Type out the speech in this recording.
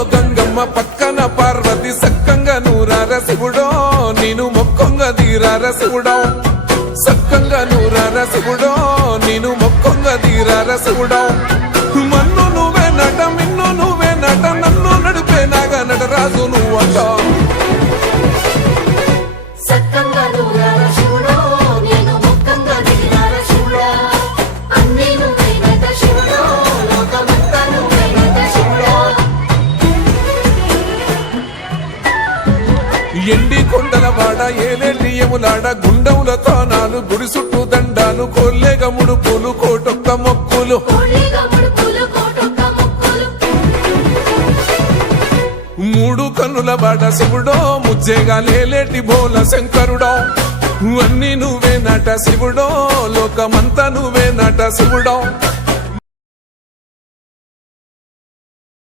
ఒడిలో గంగమ్మ పక్కన పార్వతి సక్కంగా నూరార శివుడో నేను మొక్కంగా తీరార శివుడో సక్కంగా నూరార శివుడో నేను మొక్కంగా తీరార శివుడో మన్ను నువ్వే నట మిన్ను నువ్వే నట నన్ను నడిపే నాగా నటరాజు నువ్వంట ఎండి కొండల వాడ ఏలేటి యములాడ గుండములతో నాలు గుడి చుట్టూ దండాలు కోల్లేగ ముడుపులు కోటొక్క మొక్కులు మూడు కన్నుల వాడ శివుడో ముజ్జేగా లేలేటి బోల శంకరుడో అన్ని నువ్వే నట శివుడో లోకమంతా నువ్వే నట శివుడో